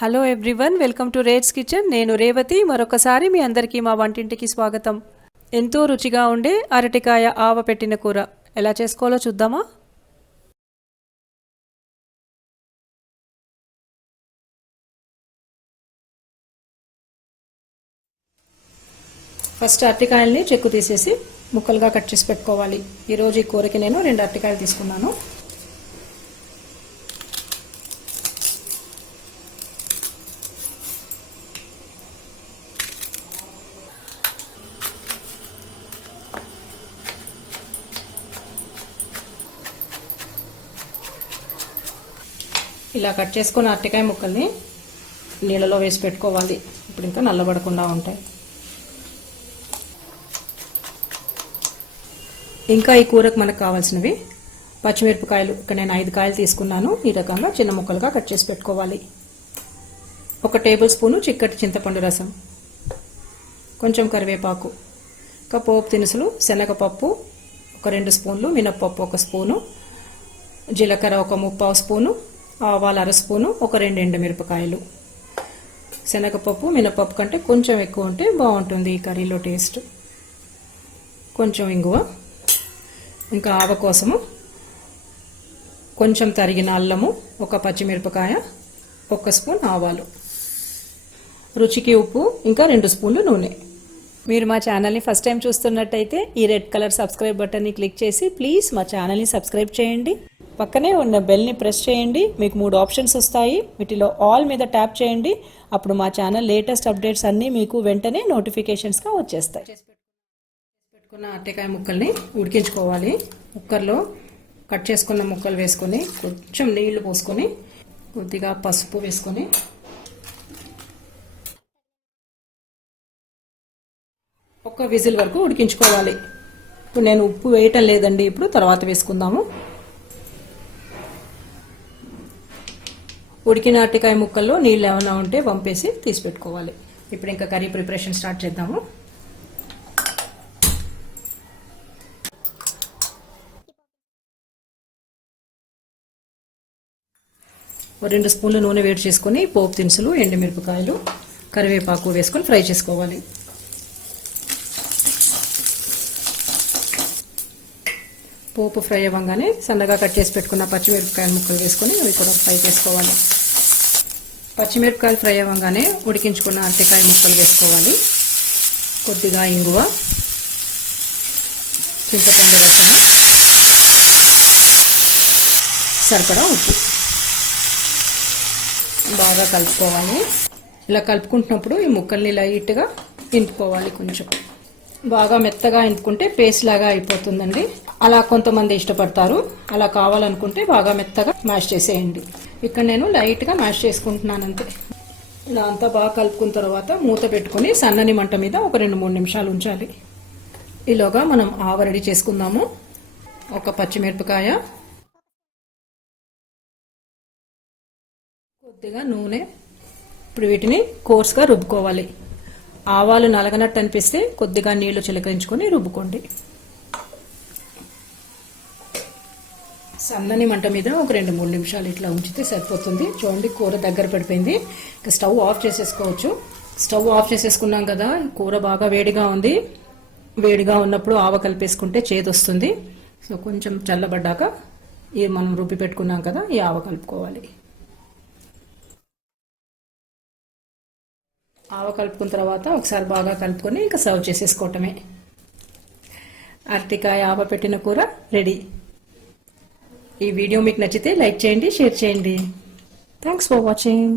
Hello everyone, welcome to rates kitchen. నేను రేవతి. మరొకసారి మీ అందరికీ మా వంటింటికి స్వాగతం. ఎంతో రుచిగా ఉండే అరటికాయ ఆవ పెట్టిన కూర ఎలా చేసుకోవాలో చూద్దామా? ఫస్ట్ అరటికాయల్ని చెక్కు తీసేసి ముక్కలుగా కట్ చేసి పెట్టుకోవాలి. ఈరోజు ఈ కూరకి నేను 2 అరటికాయలు తీసుకున్నాను. ఇలా కట్ చేసుకున్న అరటికాయ ముక్కల్ని నీళ్ళలో వేసి పెట్టుకోవాలి. ఇప్పుడు ఇంకా నల్లబడకుండా ఉంటాయి. ఇంకా ఈ కూరకు మనకు కావాల్సినవి పచ్చిమిరపకాయలు. ఇక్కడ నేను 5 కాయలు తీసుకున్నాను. ఈ రకంగా చిన్న ముక్కలుగా కట్ చేసి పెట్టుకోవాలి. 1 టేబుల్ స్పూను చిక్కటి చింతపండు రసం, కొంచెం కరివేపాకు, ఇంకా పోపు దినుసులు శనగపప్పు 2 స్పూన్లు, మినప్పప్పు 1 స్పూను, జీలకర్ర 1/3 స్పూను, ఆవాలు 1/2 స్పూను, 2 ఎండుమిరపకాయలు. శనగపప్పు మినపప్పు కంటే కొంచెం ఎక్కువ ఉంటే బాగుంటుంది ఈ కర్రీలో టేస్ట్. కొంచెం ఇంగువ, ఇంకా ఆవ కోసము కొంచెం తరిగిన అల్లము, 1 పచ్చిమిరపకాయ, 1 స్పూన్ ఆవాలు, రుచికి ఉప్పు, ఇంకా 2 స్పూన్లు నూనె. మీరు మా ఛానల్ని ఫస్ట్ టైం చూస్తున్నట్టయితే ఈ రెడ్ కలర్ సబ్స్క్రైబ్ బటన్ని క్లిక్ చేసి ప్లీజ్ మా ఛానల్ని సబ్స్క్రైబ్ చేయండి. పక్కనే ఉన్న బెల్ని ప్రెస్ చేయండి. మీకు 3 ఆప్షన్స్ వస్తాయి. వీటిలో ఆల్ మీద ట్యాప్ చేయండి. అప్పుడు మా ఛానల్ లేటెస్ట్ అప్డేట్స్ అన్నీ మీకు వెంటనే నోటిఫికేషన్స్గా వచ్చేస్తాయి. పెట్టుకున్న అరటికాయ ముక్కల్ని ఉడికించుకోవాలి. కుక్కర్లో కట్ చేసుకున్న ముక్కలు వేసుకొని కొంచెం నీళ్లు పోసుకొని కొద్దిగా పసుపు వేసుకొని ఒక విజిల్ వరకు ఉడికించుకోవాలి. ఇప్పుడు నేను ఉప్పు వేయటం లేదండి, ఇప్పుడు తర్వాత వేసుకుందాము. ఉడికిన అరటికాయ ముక్కల్లో నీళ్ళు ఏమైనా ఉంటే పంపేసి తీసి పెట్టుకోవాలి. ఇప్పుడు ఇంకా కర్రీ ప్రిపరేషన్ స్టార్ట్ చేద్దాము. 2 స్పూన్లు నూనె వేడి చేసుకొని పోపు దినుసులు, ఎండుమిరపకాయలు, కరివేపాకు వేసుకొని ఫ్రై చేసుకోవాలి. పోపు ఫ్రై అవ్వగానే సన్నగా కట్ చేసి పెట్టుకున్న పచ్చిమిరపకాయల ముక్కలు వేసుకొని అవి కూడా ఫ్రై చేసుకోవాలి. పచ్చిమిరపకాయలు ఫ్రై అవ్వగానే ఉడికించుకున్న అరటికాయ ముక్కలు వేసుకోవాలి. కొద్దిగా ఇంగువ, చింతపండు రసం, సరిపడా ఉప్పు బాగా కలుపుకోవాలి. ఇలా కలుపుకుంటున్నప్పుడు ఈ ముక్కల్ని లైట్గా ఇంపుకోవాలి. కొంచెం బాగా మెత్తగా ఇంపుకుంటే పేస్ట్ లాగా అయిపోతుందండి. అలా కొంతమంది ఇష్టపడతారు. అలా కావాలనుకుంటే బాగా మెత్తగా మ్యాష్ చేసేయండి. ఇక్కడ నేను లైట్గా మ్యాష్ చేసుకుంటున్నాను అంతే. ఇలా అంతా బాగా కలుపుకున్న తర్వాత మూత పెట్టుకొని సన్నని మంట మీద ఒక 2-3 నిమిషాలు ఉంచాలి. ఈలోగా మనం ఆవ రెడీ చేసుకుందాము. 1 పచ్చిమిరపకాయ, కొద్దిగా నూనె. ఇప్పుడు వీటిని కోర్స్గా రుబ్బుకోవాలి. ఆవాలు నలగనట్టు అనిపిస్తే కొద్దిగా నీళ్లు చిలకరించుకొని రుబ్బుకోండి. సన్నని మంట మీద ఒక 2-3 నిమిషాలు ఇట్లా ఉంచితే సరిపోతుంది. చూడండి, కూర దగ్గర పడిపోయింది. ఇక స్టవ్ ఆఫ్ చేసేసుకోవచ్చు. స్టవ్ ఆఫ్ చేసేసుకున్నాం కదా. కూర బాగా వేడిగా ఉంది. వేడిగా ఉన్నప్పుడు ఆవ కలిపేసుకుంటే చేదొస్తుంది. సో కొంచెం చల్లబడ్డాక ఈ మనం రుబ్బి పెట్టుకున్నాం కదా, ఈ ఆవ కలుపుకోవాలి. ఆవ కలుపుకున్న తర్వాత ఒకసారి బాగా కలుపుకొని ఇంకా సర్వ్ చేసేసుకోవటమే. అరటికాయ ఆవ పెట్టిన కూర రెడీ. ఈ వీడియో మీకు నచ్చితే లైక్ చేయండి, షేర్ చేయండి. Thanks for watching.